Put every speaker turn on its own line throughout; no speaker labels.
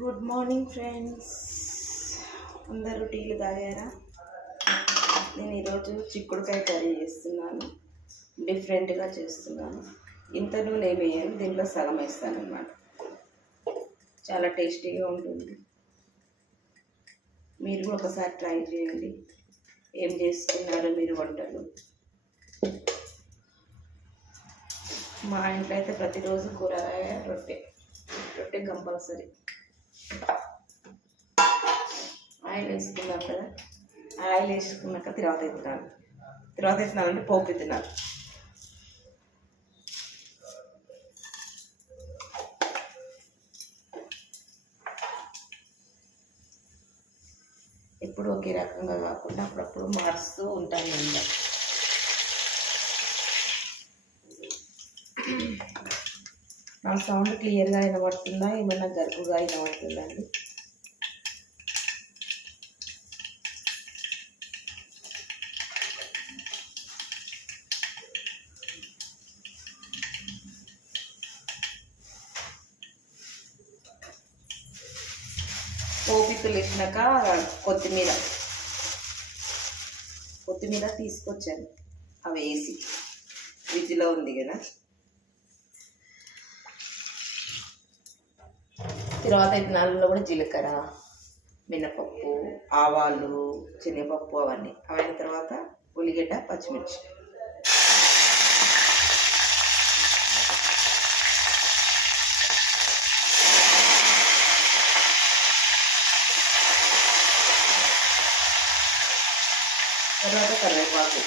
Good morning friends. అందరూ టీలు తాగారా? నేను ఈరోజు చిక్కుడుకాయ కర్రీ చేస్తున్నాను. డిఫరెంట్గా చేస్తున్నాను. ఇంత నూనె వేయను దీంట్లో సగం వేస్తాను అనమాట చాలా టేస్టీగా ఉంటుంది. మీరు కూడా ఒకసారి ట్రై చేయండి. ఏం చేస్తున్నారు మీరు వంటలు? మా ఇంట్లో అయితే ప్రతిరోజు కూరగాయ రొట్టె. రొట్టె కంపల్సరీ. ఆయిల్ వేసుకున్నాం కదా. ఆయిల్ వేసుకున్నాక తర్వాత ఎత్తున్నాను తర్వాత ఎత్తున్నానంటే పోపు ఎత్తున్నాను ఎప్పుడు ఒకే రకంగా కాకుండా అప్పుడప్పుడు మారుస్తూ ఉంటాను నేను సౌండ్ క్లియర్గా వినబడుతుందా? ఏమైనా గరుకుగా వినబడుతుందా అండి? పోపితులు వేసినాక కొత్తిమీర. కొత్తిమీర తీసుకొచ్చాను. అవి వేసి. ఫ్రిడ్జ్లో ఉంది కదా. తర్వాత విత్తనాలలో కూడా జీలకర్ర మినపప్పు ఆవాలు శనగపప్పు అవన్నీ. అవైన తర్వాత ఉల్లిగడ్డ పచ్చిమిర్చి. తర్వాత కరివేపాకు.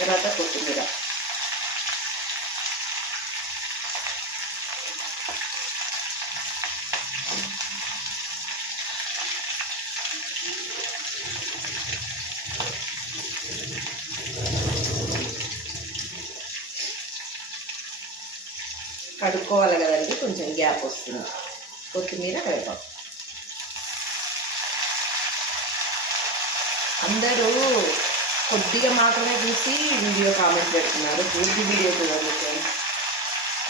తర్వాత కొత్తిమీర. కడుక్కోవాలి కదండి కొంచెం గ్యాప్ వస్తుంది. కొత్తిమీర కరివేపాకు అందరూ కొద్దిగా మాత్రమే చూసి వీడియో కామెంట్ పెడుతున్నారు. పూర్తి వీడియో చూడండి.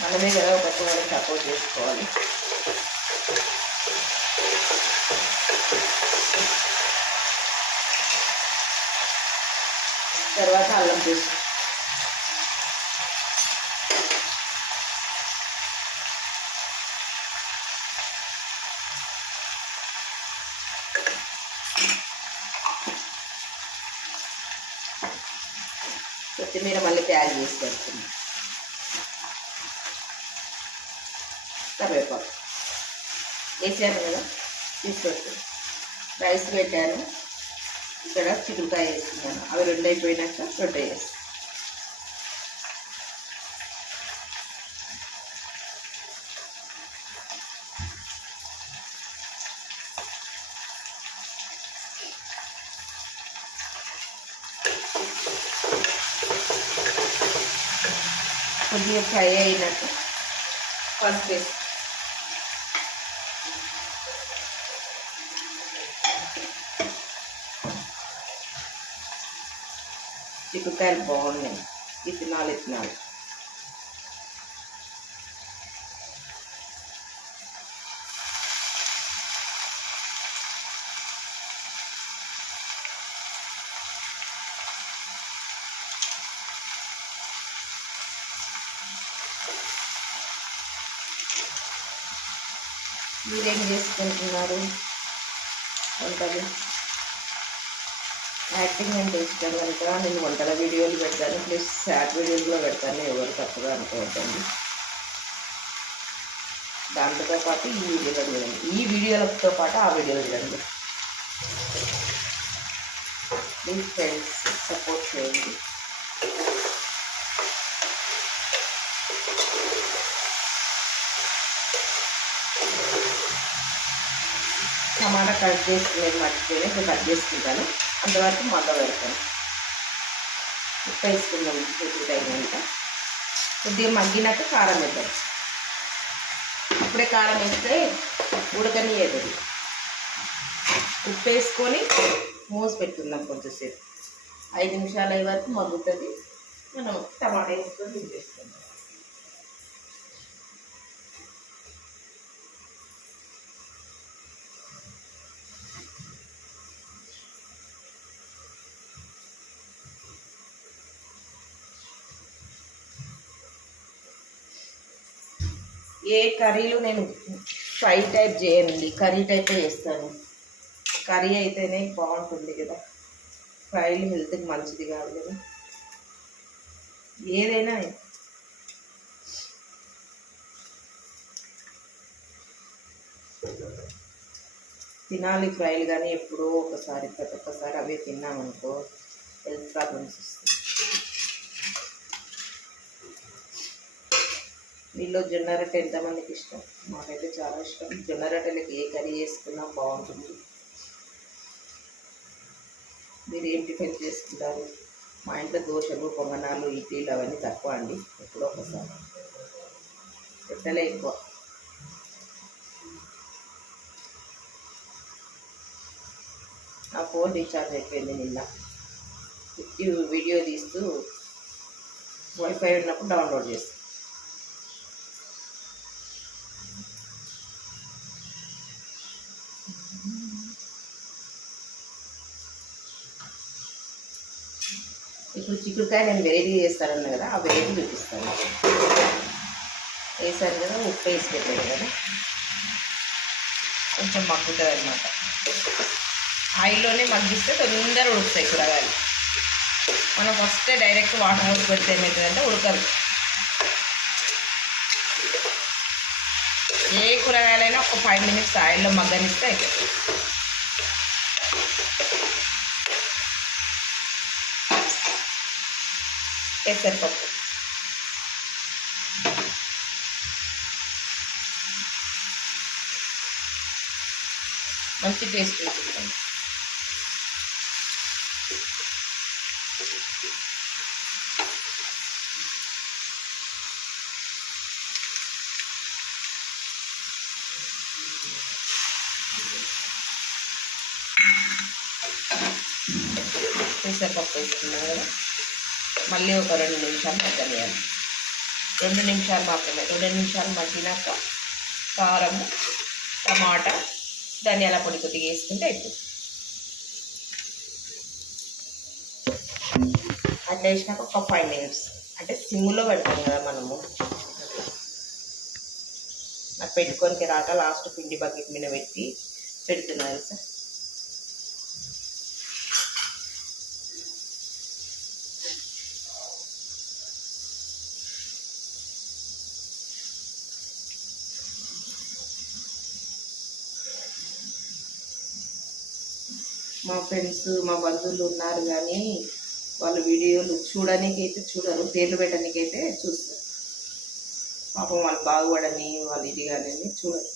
మనమే కదా ఒకటి వాళ్ళకి సపోర్ట్ చేసుకోవాలి. తర్వాత అల్లం పేస్ట్. కొత్తిమీర మళ్ళీ ప్యాక్ చేసి పెడుతుంది కరివేపాకు. వేసాము కదా తీసుకొచ్చాను రైస్ పెట్టాను. ఇక్కడ చిక్కుడుకాయ వేసుకున్నాను అవి రెండు అయిపోయినాక రొట్టె చేస్తాను. కొద్దిగా ఫ్రై అయినాక పసుపు వేసి చిక్కుకాయలు బాగున్నాయి ఇత్తనాలు ఇత్తనాలు మీరేం చేసుకుంటున్నారు. వంటలు యాక్టింగ్ అంటే ఇష్టం కనుక నేను వంటల వీడియోలు పెడతాను. ప్లస్ షార్ట్ వీడియోలు కూడా పెడతాను. ఎవరు తప్పుగా అనుకోవద్దండి. దాంతో పాటు ఈ వీడియోలో చూడండి. ఈ వీడియోలతో పాటు ఆ వీడియోలు చూడండి. ప్లీజ్ ఫ్రెండ్స్ సపోర్ట్ చేయండి. టమాటా కట్ చేసుకునేది మర్చిపోయి ఇప్పుడు కట్ చేసుకుంటాను. అంతవరకు మగ్గ పెడతాను. ఉప్పు వేసుకుందాం కొద్దిగా తగినంత కొద్దిగా మగ్గినాక కారం వేద్దాం. ఇప్పుడే కారం వేస్తే ఉడకనియదు అది. ఉప్పు వేసుకొని మూసి పెట్టుకుందాం కొంచెంసేపు ఐదు నిమిషాలు అయ్యే వరకు మగ్గుతుంది. మనం టమాటా వేసుకొని దింపేసుకుందాం ఏ కర్రీలు నేను ఫ్రై టైప్ చేయనండి. కర్రీ టైపే చేస్తాను. కర్రీ అయితేనే బాగుంటుంది కదా. ఫ్రైలు హెల్త్కి మంచిది కాదు కదా. ఏదైనా తినాలి ఫ్రైలు కానీ ఎప్పుడో ఒకసారి ప్రతి ఒక్కసారి అవే తిన్నామనుకో హెల్త్ ప్రాబ్లమ్స్ వస్తాయి. వీళ్ళు జొన్న రొట్టె ఎంతమందికి ఇష్టం? మాకైతే చాలా ఇష్టం. జొన్న రొట్టెలకి ఏ కర్రీ చేసుకున్నా బాగుంటుంది. మీరు ఏం టిఫిన్ చేసుకుంటారు? మా ఇంట్లో దోశలు పొంగనాలు ఇడ్లీలు అవన్నీ తక్కువ అండి. ఎప్పుడో ఒకసారి. రొట్టెలే ఎక్కువ. నా ఫోన్ రీఛార్జ్ అయిపోయింది నిన్న. వీడియో తీస్తూ వైఫై ఉన్నప్పుడు డౌన్లోడ్ చేస్తాను ఇప్పుడు చిక్కుడుకాయ నేను వెరైటీ చేస్తానన్నా కదా ఆ వెరైటీ చూపిస్తాను. వేసాను కదా ఉప్పు వేసి పెట్టాను కదా. కొంచెం మగ్గుతుంది అనమాట ఆయిల్లోనే మగ్గిస్తే తొందర ఉడుకుతాయి కూరగాయలు. మనం ఫస్ట్ డైరెక్ట్ వాటర్ పోసి పెడితే ఏమవుతుందంటే ఉడకదు. ఏ కూరగాయలైనా ఒక ఫైవ్ మినిట్స్ ఆయిల్లో మగ్గనిస్తే అయిపోతుంది. పెసరపప్పు మంచి టేస్ట్ ఉంటుంది పెసరపప్పు వేసుకున్నాం కదా మళ్ళీ ఒక రెండు నిమిషాలు మగ్గనియాలి. రెండు నిమిషాలు మాత్రమే. రెండు నిమిషాలు మగ్గినాక కారం టమాటా ధనియాల పొడి కొద్దిగా వేసుకుంటే అయిపోతుంది. అట్లా వేసినాక ఒక ఫైవ్ మినిట్స్. అంటే సిమ్లో పెడతాం కదా మనము. నాకు పెట్టుకొని రాక లాస్ట్ పిండి బకెట్ మీద పెట్టి పెడుతున్నారు సార్. మా ఫ్రెండ్స్ మా బంధువులు ఉన్నారు కానీ వాళ్ళ వీడియోలు చూడడానికైతే చూడరు పేర్లు పెట్టడానికి అయితే చూస్తారు. పాపం వాళ్ళు బాగుపడని వాళ్ళు ఇది కానీ చూడరు.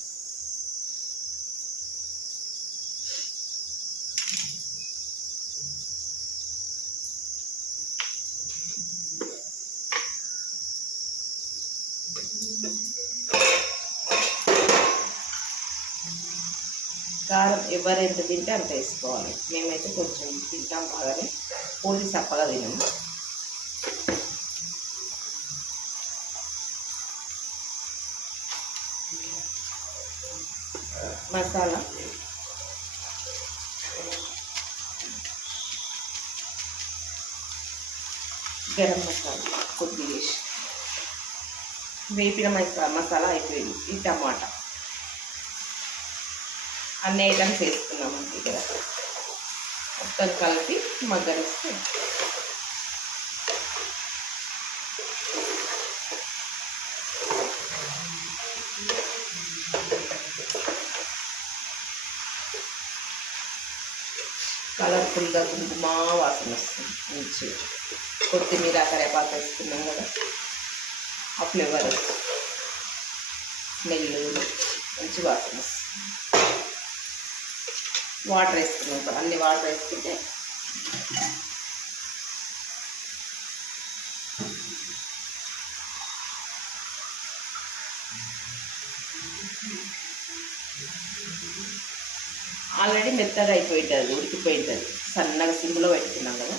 కారం ఎవరు ఎంత తింటే అంత వేసుకోవాలి. మేమైతే కొంచెం తింటాం బాగానే. పూర్తి చప్పగా తినము. మసాలా. గరం మసాలా కొద్దిగా వేసి. వేపిన మసాలా అయిపోయింది. ఈ టమాటా. అన్ని ఐటమ్స్ వేసుకున్నాము ఇక్కడ మొత్తం కలిపి మగ్గనిస్తే. కలర్ఫుల్గా కుంకుమ వాసన వస్తుంది. మంచి కొత్తిమీర కరేపాకు వేసుకున్నాం కదా. ఆ ఫ్లేవర్ స్మెల్ మంచి వాసన వస్తుంది. వాటర్ వేసుకున్నాం ఇప్పుడు అన్ని వాటర్ వేసుకుంటే ఆల్రెడీ మెత్తగా అయిపోయింటుంది ఉడికిపోయింటుంది సన్నగా సిమ్లో పెట్టుకున్నాం కదా.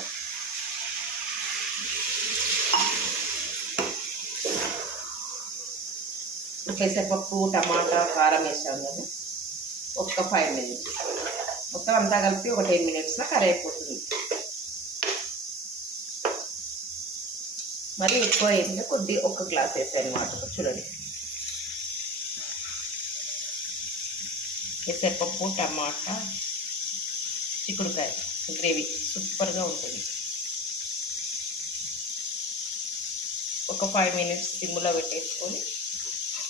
పెసరపప్పు టమాటా కారం వేసాం కదా. ఒక్క ఫైవ్ మినిట్స్. మొత్తం అంతా కలిపి ఒక టెన్ మినిట్స్లో కర్రీ అయిపోతుంది మరి ఎక్కువ అయింది కొద్ది ఒక గ్లాస్ వేసాను వాటర్ చూడండి. పెసరపప్పు టమాటా చిక్కుడుకాయ గ్రేవీ సూపర్గా ఉంటుంది. ఒక ఫైవ్ మినిట్స్ సిమ్లో పెట్టేసుకొని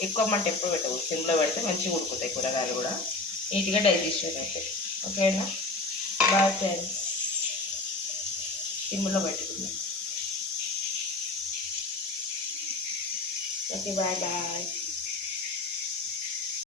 ఎక్కువ మంట ఎప్పుడు పెట్టవు సిమ్లో పెడితే మంచిగా ఉడుకుతాయి కూరగాయలు కూడా. నీట్గా డైజెషన్ అవుతాయి. ఓకేనా? Bye friends. సిమ్లో పెట్టుకుందాం. Okay bye bye.